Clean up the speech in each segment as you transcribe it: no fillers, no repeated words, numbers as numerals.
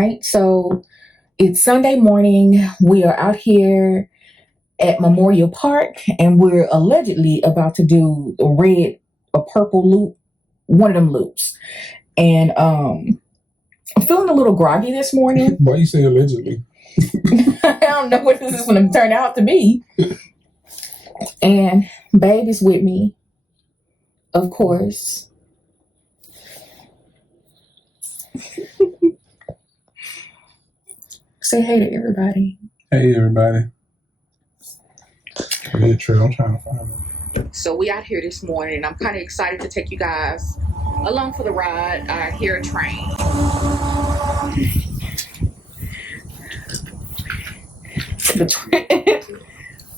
right, so it's Sunday morning. We are out here at Memorial Park, and we're allegedly about to do a red or purple loop, one of them loops. And I'm feeling a little groggy this morning. Why you say allegedly? I don't know what this is going to turn out to be. And babe is with me, of course. Say hey to everybody. Hey, everybody. I'm trying to find them. So we out here this morning, and I'm kind of excited to take you guys along for the ride. I hear a train.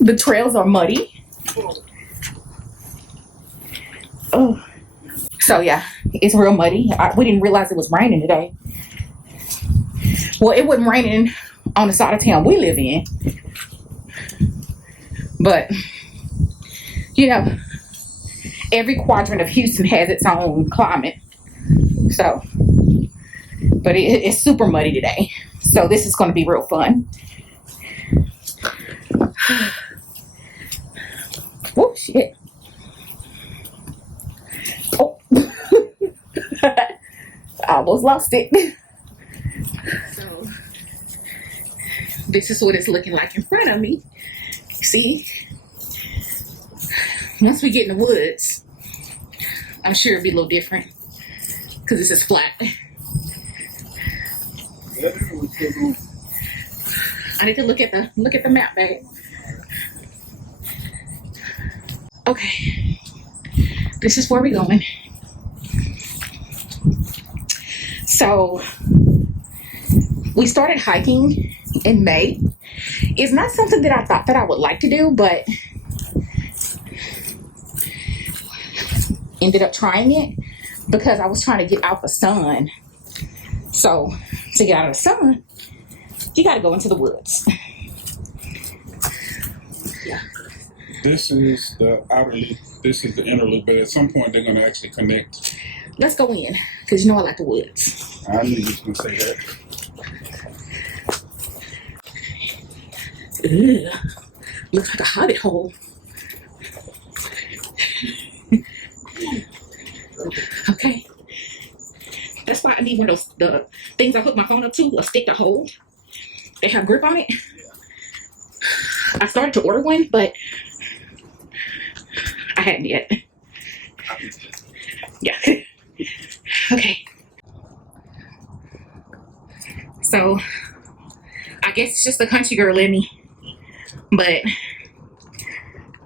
The trails are muddy. Oh, so yeah, it's real muddy. We didn't realize it was raining today. Well, it wasn't raining on the side of town we live in, but you know, every quadrant of Houston has its own climate. So, but it's super muddy today. So this is going to be real fun. Oh shit. Oh. I almost lost it. So this is what it's looking like in front of me. See? Once we get in the woods, I'm sure it'll be a little different because this is flat. I need to look at the map, babe. Okay, this is where we're going. So we started hiking in May. It's not something that I thought that I would like to do, but ended up trying it because I was trying to get out the sun. So to get out of the sun, you got to go into the woods. Yeah. This is the outer loop. This is the inner loop, but at some point they're going to actually connect. Let's go in, because you know I like the woods. I knew you was going to say that. Ugh, looks like a hobbit hole. Okay. That's why I need one of those the things I hook my phone up to, a stick to hold. They have grip on it. I started to order one, but I hadn't yet. Yeah. Okay. So I guess it's just the country girl in me, but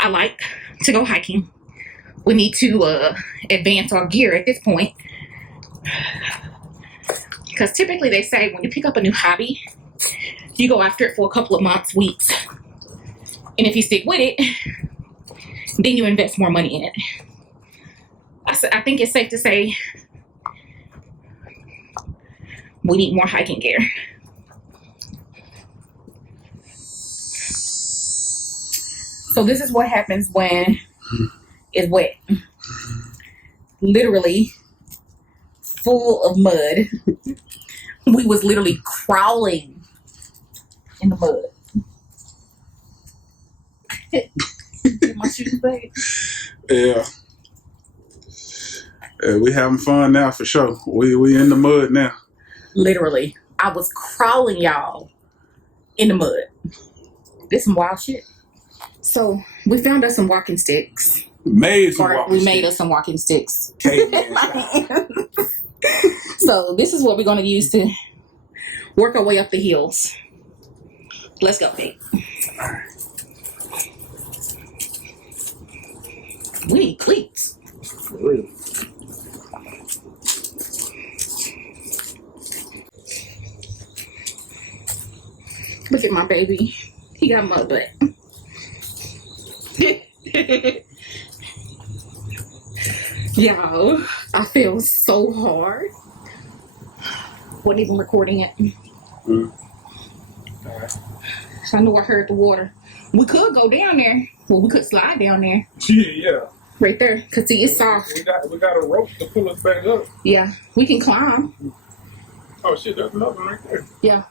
I like to go hiking. We need to advance our gear at this point, because typically they say when you pick up a new hobby, you go after it for a couple of months, weeks, and if you stick with it, then you invest more money in it. I think it's safe to say we need more hiking gear. So this is what happens when it's wet. Literally full of mud. We was literally crawling in the mud. Get my shoes back. Yeah. We having fun now for sure. We in the mud now. Literally. I was crawling, y'all, in the mud. This some wild shit. So we found us some walking sticks. We made us some walking sticks. So this is what we're going to use to work our way up the hills. Let's go, babe. We need cleats. For real. Look at my baby. He got mud butt. Y'all, I feel so hard. Wasn't even recording it. So I knew I heard the water. We could go down there. Well, we could slide down there. Yeah. Right there. Cause see, it's soft. We got a rope to pull us back up. Yeah, we can climb. Oh shit, that's another one right there. Yeah.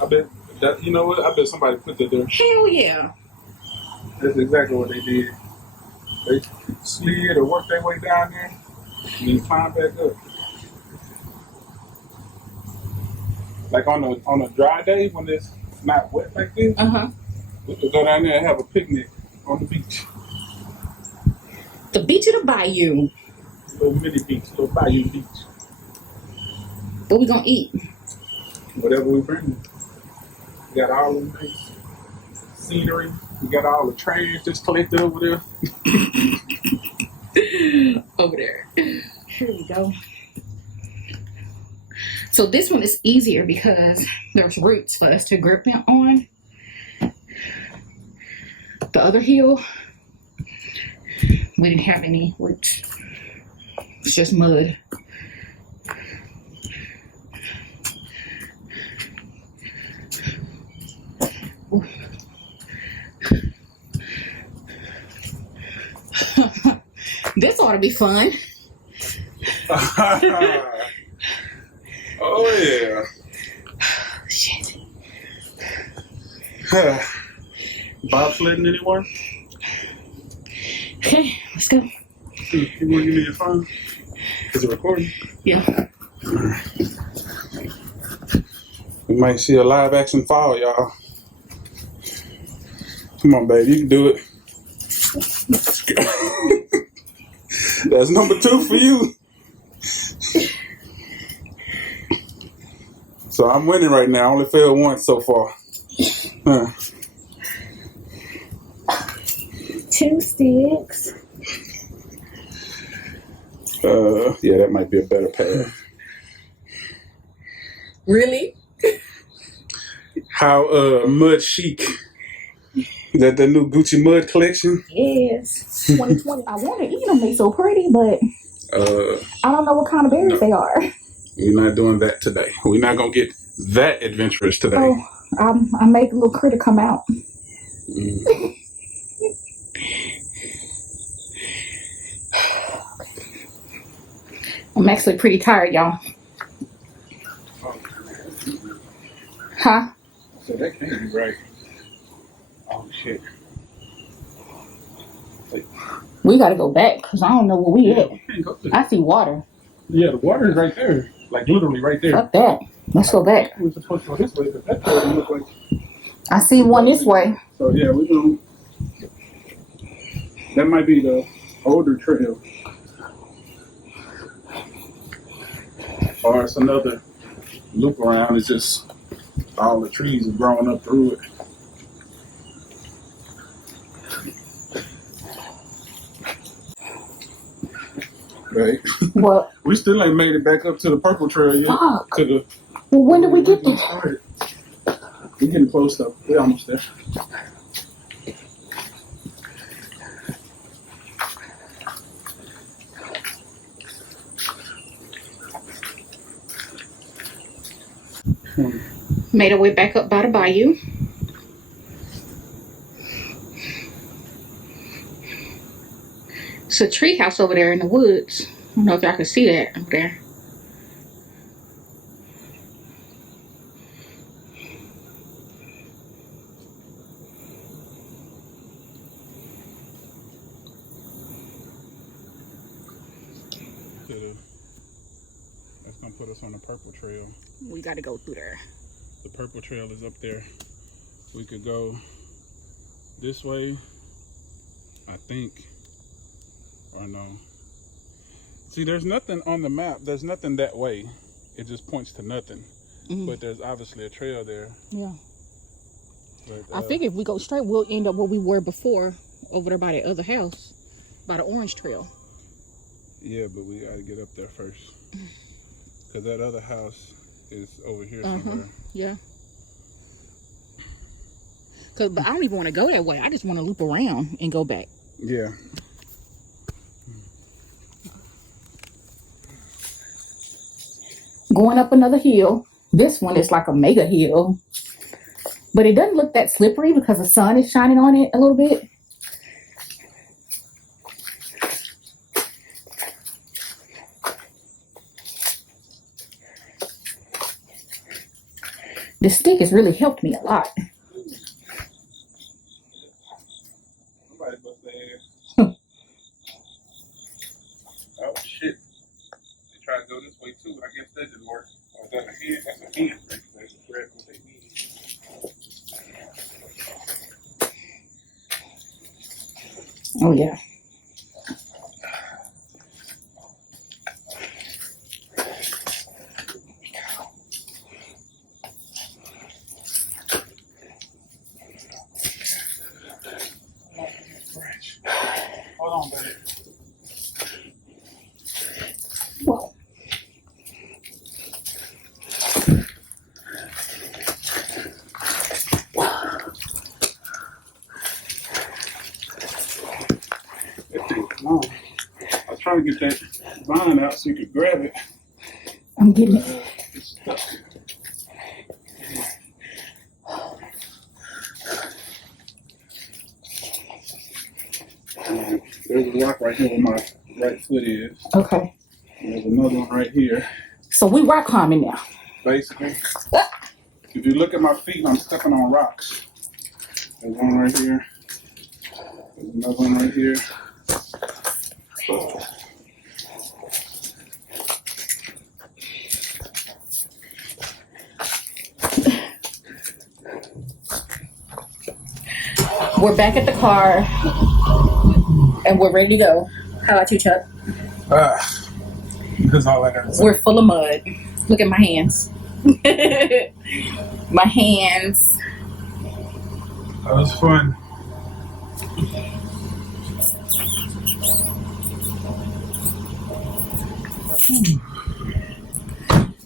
I bet that, you know what? I bet somebody put that there. Hell yeah. That's exactly what they did. They slid or worked their way down there and then climbed back up. Like on a dry day when it's not wet like this, we could go down there and have a picnic on the beach. The beach of the bayou. Little mini beach, little bayou beach. What we gonna eat? Whatever we bring. We got all the nice scenery. We got all the trash just collected over there. Over there. Here we go. So this one is easier because there's roots for us to grip it on. The other heel, we didn't have any roots. It's just mud. This ought to be fun. Oh yeah. Shit. Bobsledding anyone? Okay, let's go. You want to give me your phone? Is it recording? Yeah. We might see a live action fall, y'all. Come on, baby, you can do it. That's number 2 for you. So I'm winning right now. I only failed once so far. 2 sticks. Yeah, that might be a better path. Really? How mud chic. Is that the new Gucci mud collection? Yes. 2020. I want to eat them. They so pretty, but I don't know what kind of berries they are. We're not doing that today. We're not going to get that adventurous today. Oh, I made the little critter come out. I'm actually pretty tired, y'all. Huh? So that can't be right. Oh, shit. We got to go back because I don't know where we at. We can't go there. I see water. Yeah, the water is right there. Like, literally right there. Fuck that. Let's go back. We're supposed to go this way, but that doesn't look like... I see one this way. So, yeah, we're going to... That might be the older trail. Or it's another loop around. It's just all the trees are growing up through it. Right. What? We still ain't made it back up to the purple trail yet. Fuck. To the, Well, when did we get there? We're getting close though. We're almost there. Made our way back up by the bayou. It's a tree house over there in the woods. I don't know if y'all can see that over there. That's gonna put us on the purple trail. We got to go through there. The purple trail is up there. We could go this way, I think, or no. See, there's nothing on the map. There's nothing that way. It just points to nothing. But there's obviously a trail there. Yeah. But, I think if we go straight, we'll end up where we were before, over there by the other house, by the orange trail. Yeah, but we gotta get up there first. Because that other house is over here somewhere. Yeah. But I don't even want to go that way. I just want to loop around and go back. Yeah. Going up another hill. This one is like a mega hill. But it doesn't look that slippery because the sun is shining on it a little bit. This stick has really helped me a lot. Somebody bust their ass. Oh shit. They try to go this way too. I guess that didn't work. Oh, is that a hand? That's a hand. That's a grab what they need. Oh yeah. Hold on, baby. Whoa. No. I was trying to get that vine out so you could grab it. I'm getting it. It's stuck. There's a rock right here where my right foot is. Okay. And there's another one right here. So we rock climbing now. Basically. If you look at my feet, I'm stepping on rocks. There's one right here. There's another one right here. We're back at the car and we're ready to go. How about you, Chuck? That's all I got to say. We're full of mud. Look at my hands. My hands. That was fun.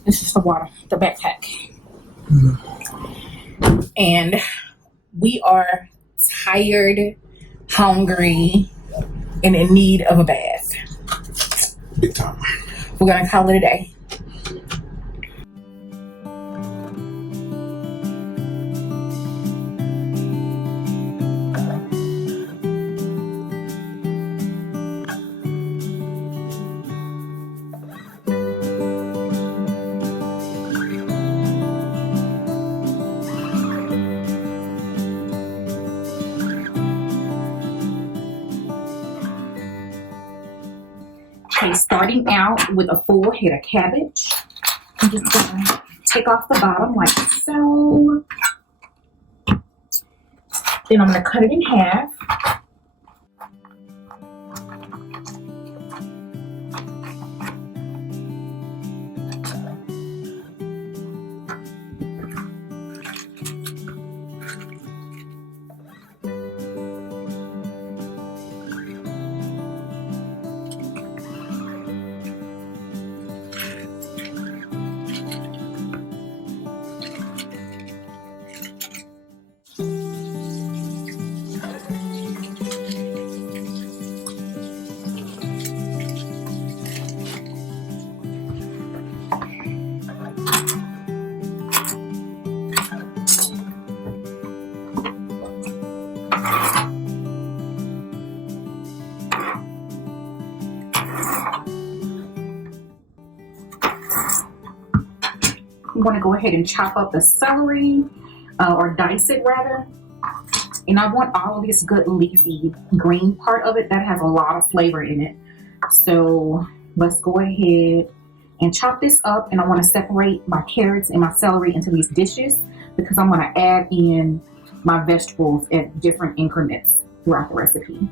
This is the water, the backpack. And we are tired, hungry, and in need of a bath. Big time. We're gonna call it a day. Okay, starting out with a full head of cabbage. I'm just gonna take off the bottom like so. Then I'm gonna cut it in half. I'm going to go ahead and chop up the celery, or dice it rather. And I want all of this good leafy green part of it that has a lot of flavor in it. So let's go ahead and chop this up. And I want to separate my carrots and my celery into these dishes because I'm going to add in my vegetables at different increments throughout the recipe.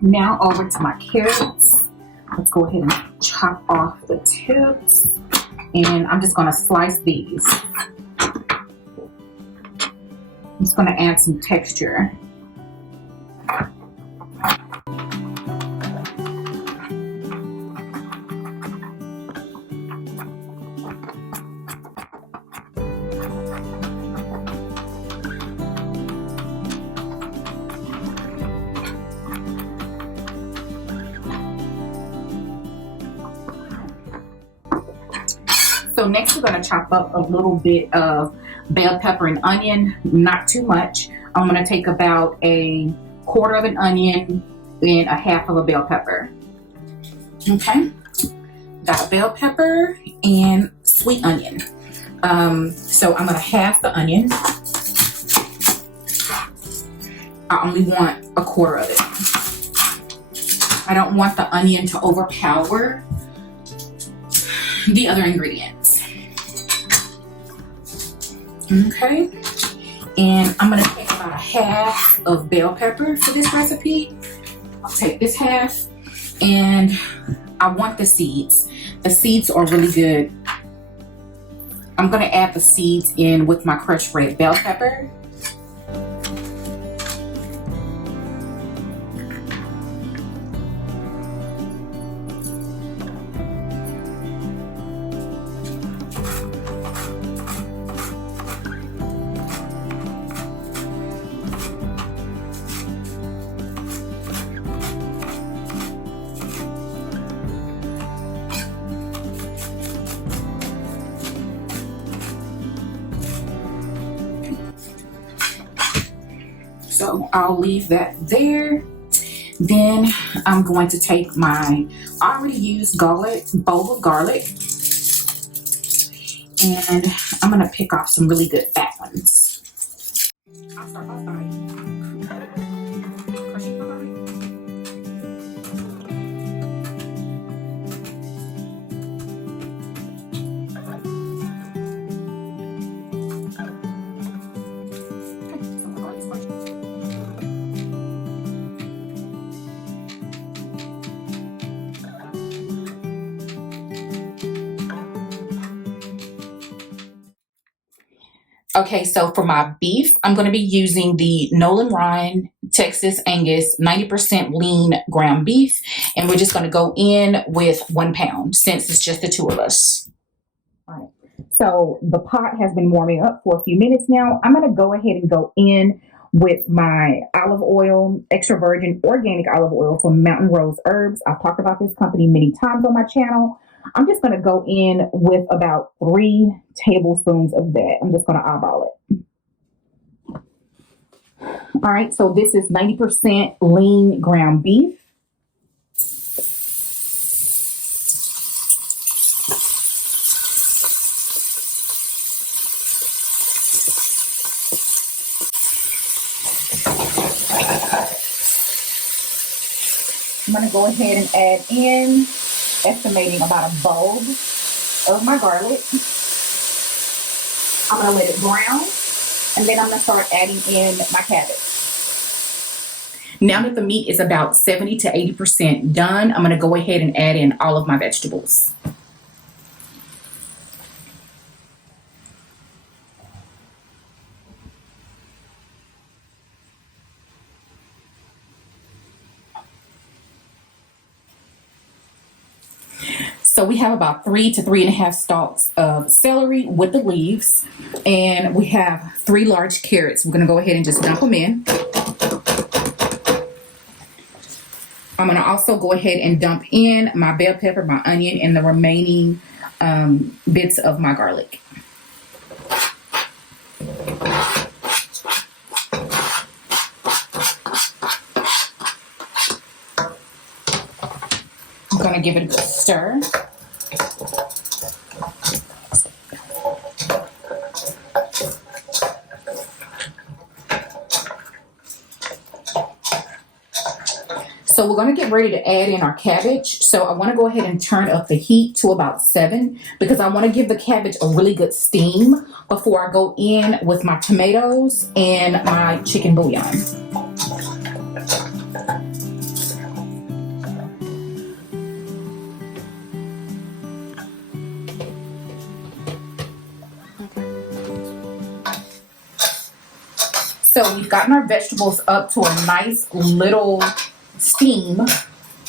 Now over to my carrots. Let's go ahead and chop off the tips. And I'm just gonna slice these. I'm just gonna add some texture. So next we're going to chop up a little bit of bell pepper and onion, not too much. I'm going to take about a quarter of an onion and a half of a bell pepper. Okay, got a bell pepper and sweet onion. So I'm going to half the onion. I only want a quarter of it. I don't want the onion to overpower the other ingredients. Okay, and I'm gonna take about a half of bell pepper for this recipe. I'll take this half, and I want the seeds. The seeds are really good. I'm gonna add the seeds in with my crushed red bell pepper. So I'll leave that there. Then I'm going to take my already used bowl of garlic, and I'm going to pick off some really good fat ones. I'll start off by crushing my garlic. Okay, so for my beef, I'm going to be using the Nolan Ryan Texas Angus 90% lean ground beef, and we're just going to go in with 1 pound since it's just the two of us. All right, so the pot has been warming up for a few minutes now. I'm going to go ahead and go in with my olive oil, extra virgin organic olive oil from Mountain Rose Herbs. I've talked about this company many times on my channel. I'm just going to go in with about 3 tablespoons of that. I'm just going to eyeball it. All right, so this is 90% lean ground beef. I'm going to go ahead and add in, estimating about a bulb of my garlic. I'm going to let it brown, and then I'm going to start adding in my cabbage. Now that the meat is about 70 to 80% done, I'm going to go ahead and add in all of my vegetables. So we have about 3 to 3.5 stalks of celery with the leaves, and we have 3 large carrots. We're going to go ahead and just dump them in. I'm going to also go ahead and dump in my bell pepper, my onion, and the remaining bits of my garlic. I'm going to give it a good stir. So we're going to get ready to add in our cabbage. So I want to go ahead and turn up the heat to about 7 because I want to give the cabbage a really good steam before I go in with my tomatoes and my chicken bouillon. So we've gotten our vegetables up to a nice little steam,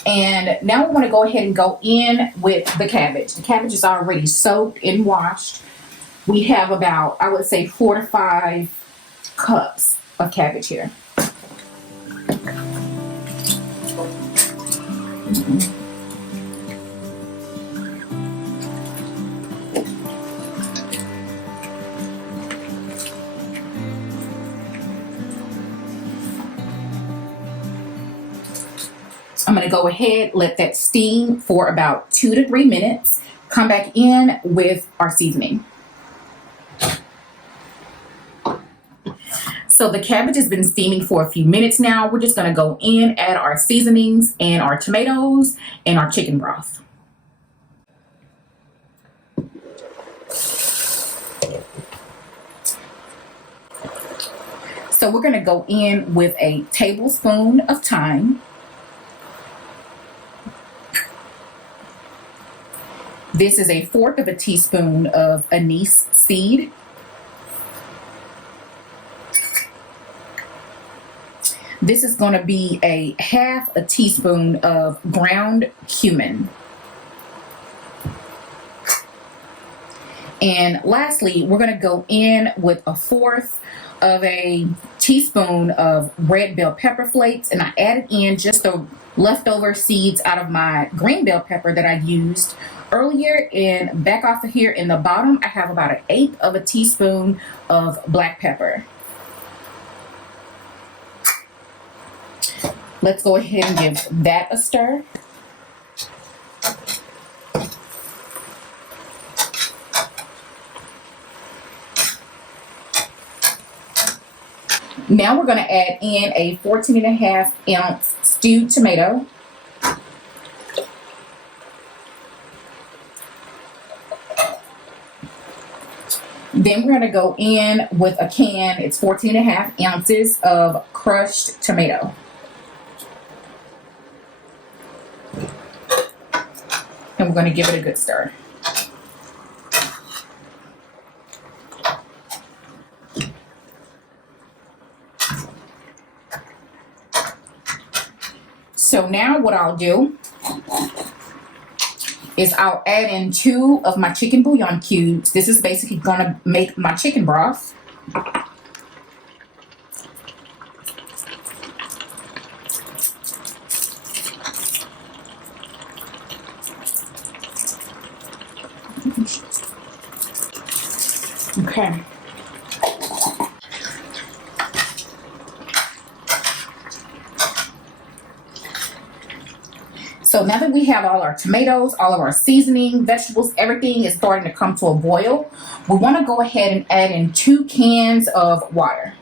and now we want to go ahead and go in with the cabbage. The cabbage is already soaked and washed. We have about, I would say, 4 to 5 cups of cabbage here. I'm going to go ahead, let that steam for about 2 to 3 minutes. Come back in with our seasoning. So the cabbage has been steaming for a few minutes now. We're just going to go in, add our seasonings and our tomatoes and our chicken broth. So we're going to go in with a tablespoon of thyme. This is 1/4 of a teaspoon of anise seed. This is going to be 1/2 teaspoon of ground cumin. And lastly, we're going to go in with 1/4 of a teaspoon of red bell pepper flakes, and I added in just the leftover seeds out of my green bell pepper that I used earlier. And back off of here in the bottom, I have about 1/8 of a teaspoon of black pepper. Let's go ahead and give that a stir. Now we're going to add in a 14.5 ounce stewed tomato. Then we're going to go in with a can. It's 14.5 ounces of crushed tomato. And we're going to give it a good stir. So now what I'll do is I'll add in 2 of my chicken bouillon cubes. This is basically going to make my chicken broth. Okay. So now that we have all our tomatoes, all of our seasoning, vegetables, everything is starting to come to a boil, we want to go ahead and add in 2 cans of water.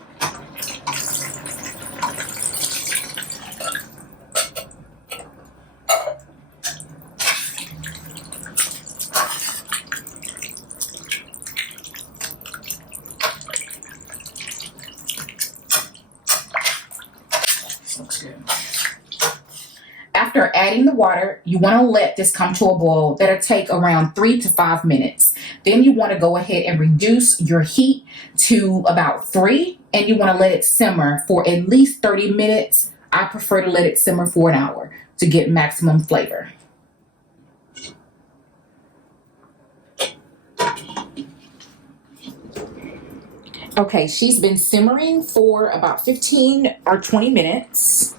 Looks good. After adding the water, you want to let this come to a boil. That'll take around 3 to 5 minutes. Then you want to go ahead and reduce your heat to about 3, and you want to let it simmer for at least 30 minutes. I prefer to let it simmer for an hour to get maximum flavor. Okay, she's been simmering for about 15 or 20 minutes.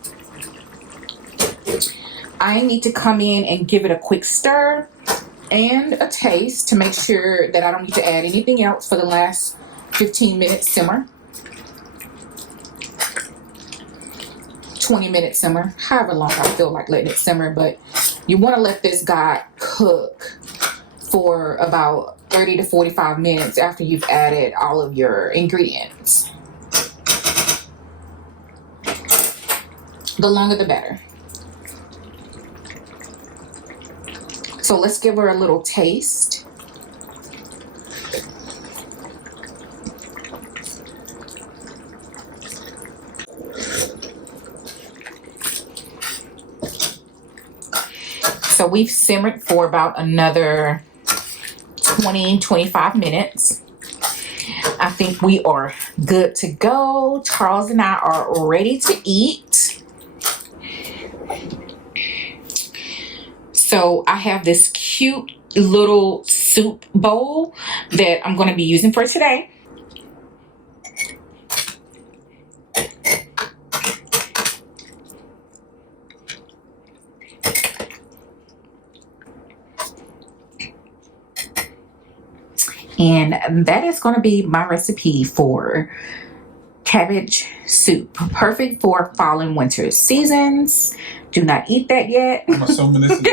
I need to come in and give it a quick stir and a taste to make sure that I don't need to add anything else for the last 15 minutes simmer. 20-minute simmer, however long I feel like letting it simmer, but you want to let this guy cook for about 30 to 45 minutes after you've added all of your ingredients. The longer the better. So let's give her a little taste. So we've simmered for about another 20-25 minutes. I think we are good to go. Charles and I are ready to eat. So I have this cute little soup bowl that I'm going to be using for today. And that is going to be my recipe for cabbage soup. Perfect for fall and winter seasons. Do not eat that yet. I'm assuming this is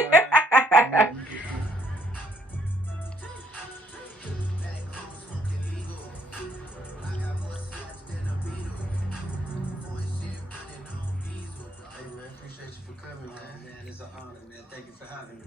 Appreciate you for coming, man. It's an honor, man. Thank you for having me.